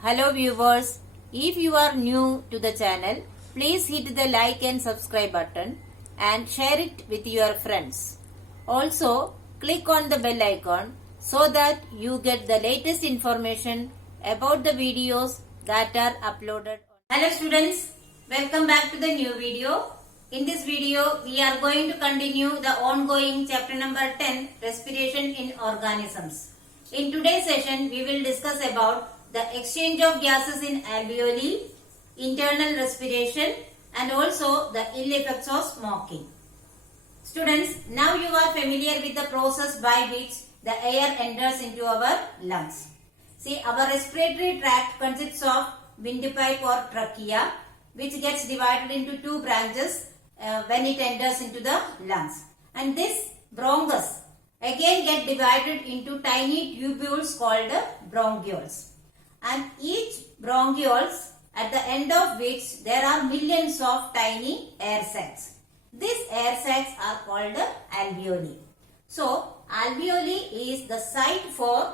Hello viewers, if you are new to the channel, please hit the like and subscribe button and share it with your friends. Also, click on the bell icon so that you get the latest information about the videos that are uploaded. Hello students, welcome back to the new video. In this video, we are going to continue the ongoing chapter number 10, Respiration in Organisms. In today's session, we will discuss about the exchange of gases in alveoli, internal respiration and also the ill effects of smoking. Students, now you are familiar with the process by which the air enters into our lungs. See, our respiratory tract consists of windpipe or trachea, which gets divided into two branches when it enters into the lungs. And this bronchus again get divided into tiny tubules called bronchioles. And each bronchioles, at the end of which there are millions of tiny air sacs. These air sacs are called alveoli. So, alveoli is the site for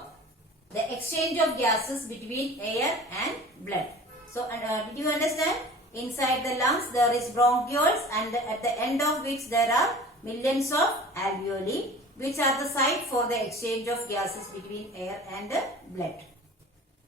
the exchange of gases between air and blood. So, did you understand? Inside the lungs there is bronchioles and at the end of which there are millions of alveoli, which are the site for the exchange of gases between air and blood.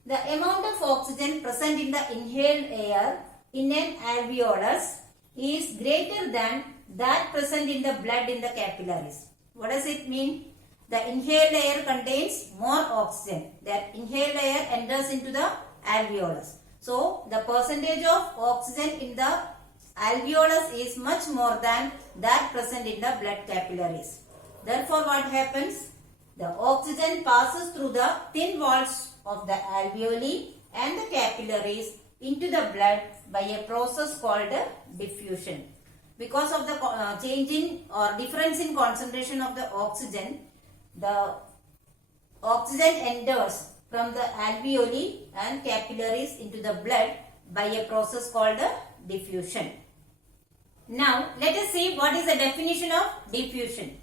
The amount of oxygen present in the inhaled air in an alveolus is greater than that present in the blood in the capillaries. What does it mean? The inhaled air contains more oxygen. That inhaled air enters into the alveolus. So, the percentage of oxygen in the alveolus is much more than that present in the blood capillaries. Therefore, what happens? The oxygen passes through the thin walls of the alveoli and the capillaries into the blood by a process called diffusion. Because of the change in or difference in concentration of the oxygen enters from the alveoli and capillaries into the blood by a process called diffusion. Now, let us see what is the definition of diffusion.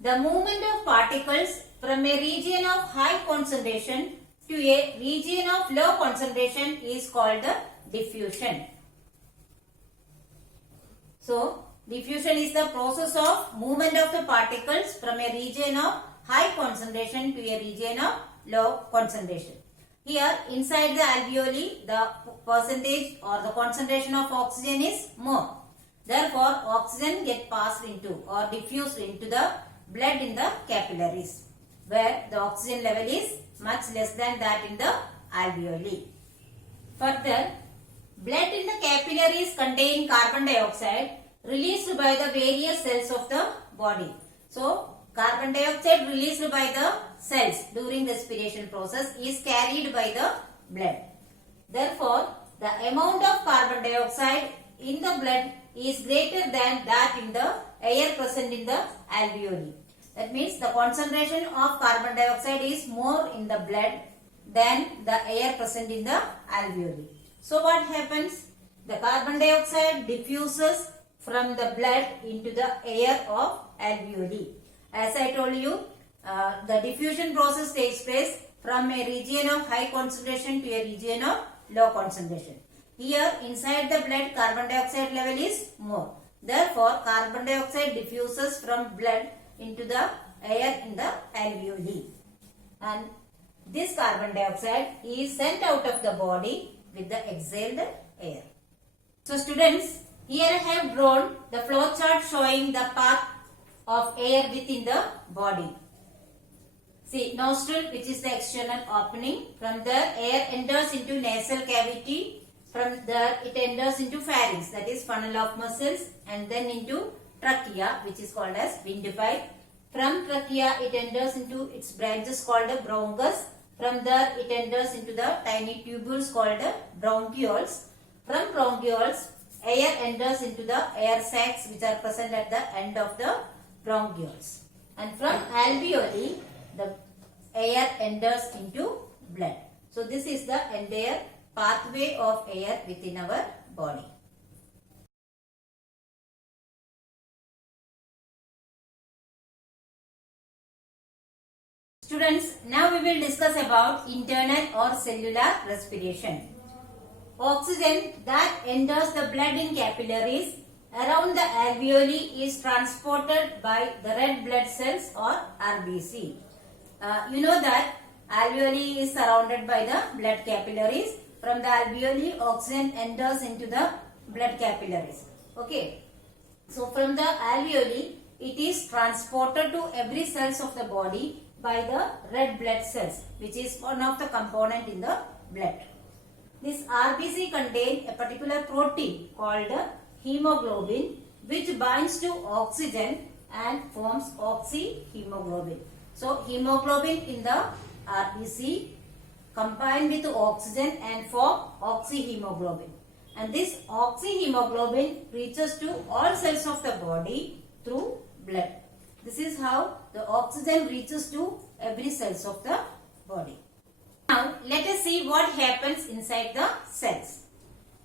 The movement of particles from a region of high concentration to a region of low concentration is called diffusion. So, diffusion is the process of movement of the particles from a region of high concentration to a region of low concentration. Here, inside the alveoli, the percentage or the concentration of oxygen is more. Therefore, oxygen gets passed into or diffused into the blood in the capillaries, where the oxygen level is much less than that in the alveoli. Further, blood in the capillaries contain carbon dioxide released by the various cells of the body. So, carbon dioxide released by the cells during respiration process is carried by the blood. Therefore, the amount of carbon dioxide in the blood is greater than that in the air present in the alveoli. That means the concentration of carbon dioxide is more in the blood than the air present in the alveoli. So what happens? The carbon dioxide diffuses from the blood into the air of alveoli. As I told you, the diffusion process takes place from a region of high concentration to a region of low concentration. Here, inside the blood, carbon dioxide level is more. Therefore, carbon dioxide diffuses from blood into the air in the alveoli. And this carbon dioxide is sent out of the body with the exhaled air. So, students, here I have drawn the flow chart showing the path of air within the body. See, nostril, which is the external opening. From there, air enters into nasal cavity. From there, it enters into pharynx, that is funnel of muscles, and then into trachea, which is called as windpipe. From trachea, it enters into its branches called bronchus. From there, it enters into the tiny tubules called bronchioles. From bronchioles, air enters into the air sacs, which are present at the end of the bronchioles. And from alveoli, the air enters into blood. So, this is the entire pathway of air within our body. Students, now we will discuss about internal or cellular respiration. Oxygen that enters the blood in capillaries around the alveoli is transported by the red blood cells or RBC. You know that alveoli is surrounded by the blood capillaries. From the alveoli, oxygen enters into the blood capillaries. Okay. So from the alveoli, it is transported to every cells of the body by the red blood cells, which is one of the component in the blood. This RBC contains a particular protein called hemoglobin, which binds to oxygen and forms oxyhemoglobin. So hemoglobin in the RBC combine with oxygen and form oxyhemoglobin. And this oxyhemoglobin reaches to all cells of the body through blood. This is how the oxygen reaches to every cells of the body. Now let us see what happens inside the cells.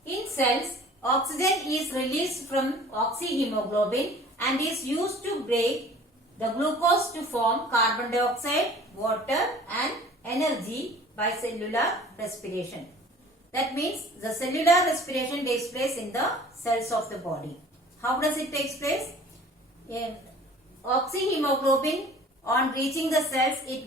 In cells, oxygen is released from oxyhemoglobin and is used to break the glucose to form carbon dioxide, water and energy by cellular respiration. That means the cellular respiration takes place in the cells of the body. How does it take place? Oxyhemoglobin, on reaching the cells, it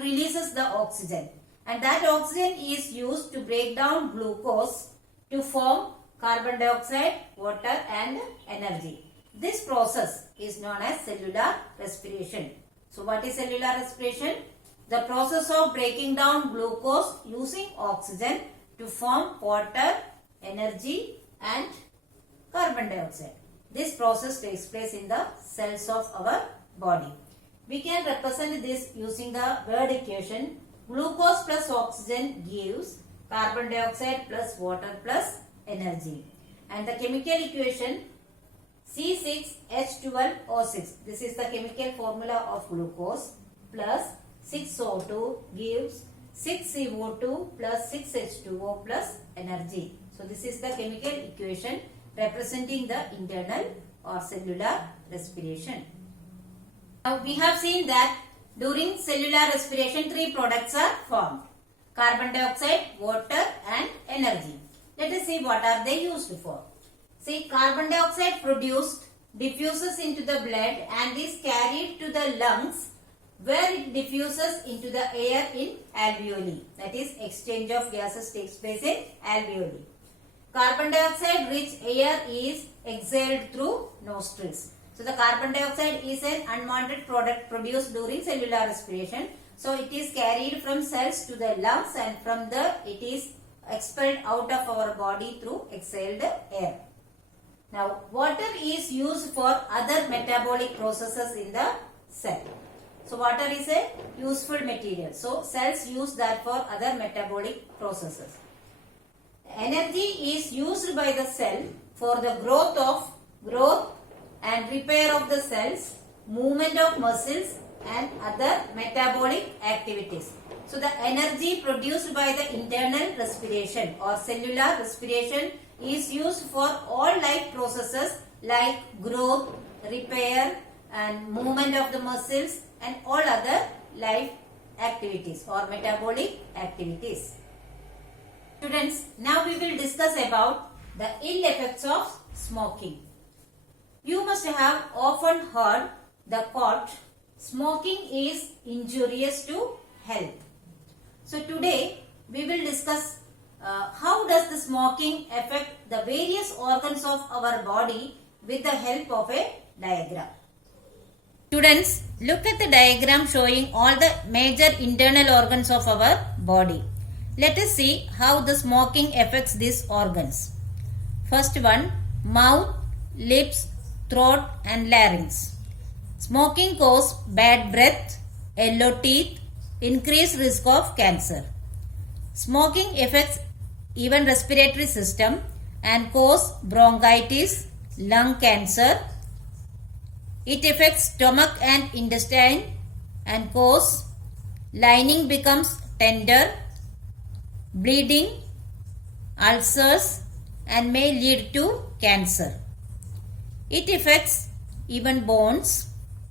releases the oxygen, and that oxygen is used to break down glucose to form carbon dioxide, water and energy. This process is known as cellular respiration. So what is cellular respiration? The process of breaking down glucose using oxygen to form water, energy and carbon dioxide. This process takes place in the cells of our body. We can represent this using the word equation. Glucose plus oxygen gives carbon dioxide plus water plus energy. And the chemical equation C6H12O6. This is the chemical formula of glucose plus 6O2 gives 6CO2 plus 6H2O plus energy. So this is the chemical equation representing the internal or cellular respiration. Now we have seen that during cellular respiration, three products are formed: carbon dioxide, water and energy. Let us see what are they used for. See, carbon dioxide produced diffuses into the blood and is carried to the lungs, where it diffuses into the air in alveoli. That is, exchange of gases takes place in alveoli. Carbon dioxide rich air is exhaled through nostrils. So the carbon dioxide is an unwanted product produced during cellular respiration. So it is carried from cells to the lungs, and from there it is expelled out of our body through exhaled air. Now water is used for other metabolic processes in the cell. So water is a useful material. So cells use that for other metabolic processes. Energy is used by the cell for the growth and repair of the cells, movement of muscles and other metabolic activities. So the energy produced by the internal respiration or cellular respiration is used for all life processes like growth, repair and movement of the muscles and all other life activities or metabolic activities. Students, now we will discuss about the ill effects of smoking. You must have often heard the quote, "Smoking is injurious to health." So today we will discuss how does the smoking affect the various organs of our body with the help of a diagram. Students, look at the diagram showing all the major internal organs of our body. Let us see how the smoking affects these organs. First one, mouth, lips, throat and larynx. Smoking causes bad breath, yellow teeth, increased risk of cancer. Smoking affects even respiratory system and cause bronchitis, lung cancer. It affects stomach and intestine and cause lining becomes tender, bleeding, ulcers and may lead to cancer. It affects even bones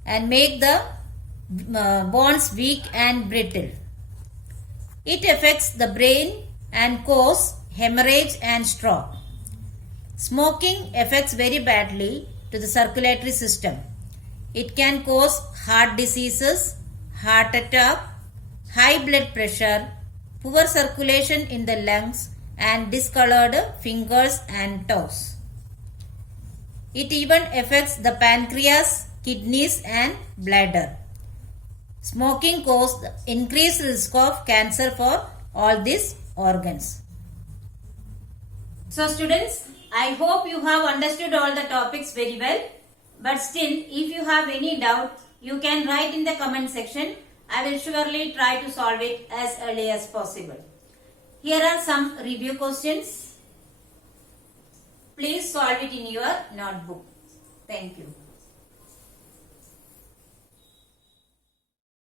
and make the bones weak and brittle. It affects the brain and cause hemorrhage and stroke. Smoking affects very badly to the circulatory system. It can cause heart diseases, heart attack, high blood pressure, poor circulation in the lungs, and discolored fingers and toes. It even affects the pancreas, kidneys, and bladder. Smoking causes increased risk of cancer for all these organs. So students, I hope you have understood all the topics very well. But still, if you have any doubt, you can write in the comment section. I will surely try to solve it as early as possible. Here are some review questions. Please solve it in your notebook. Thank you.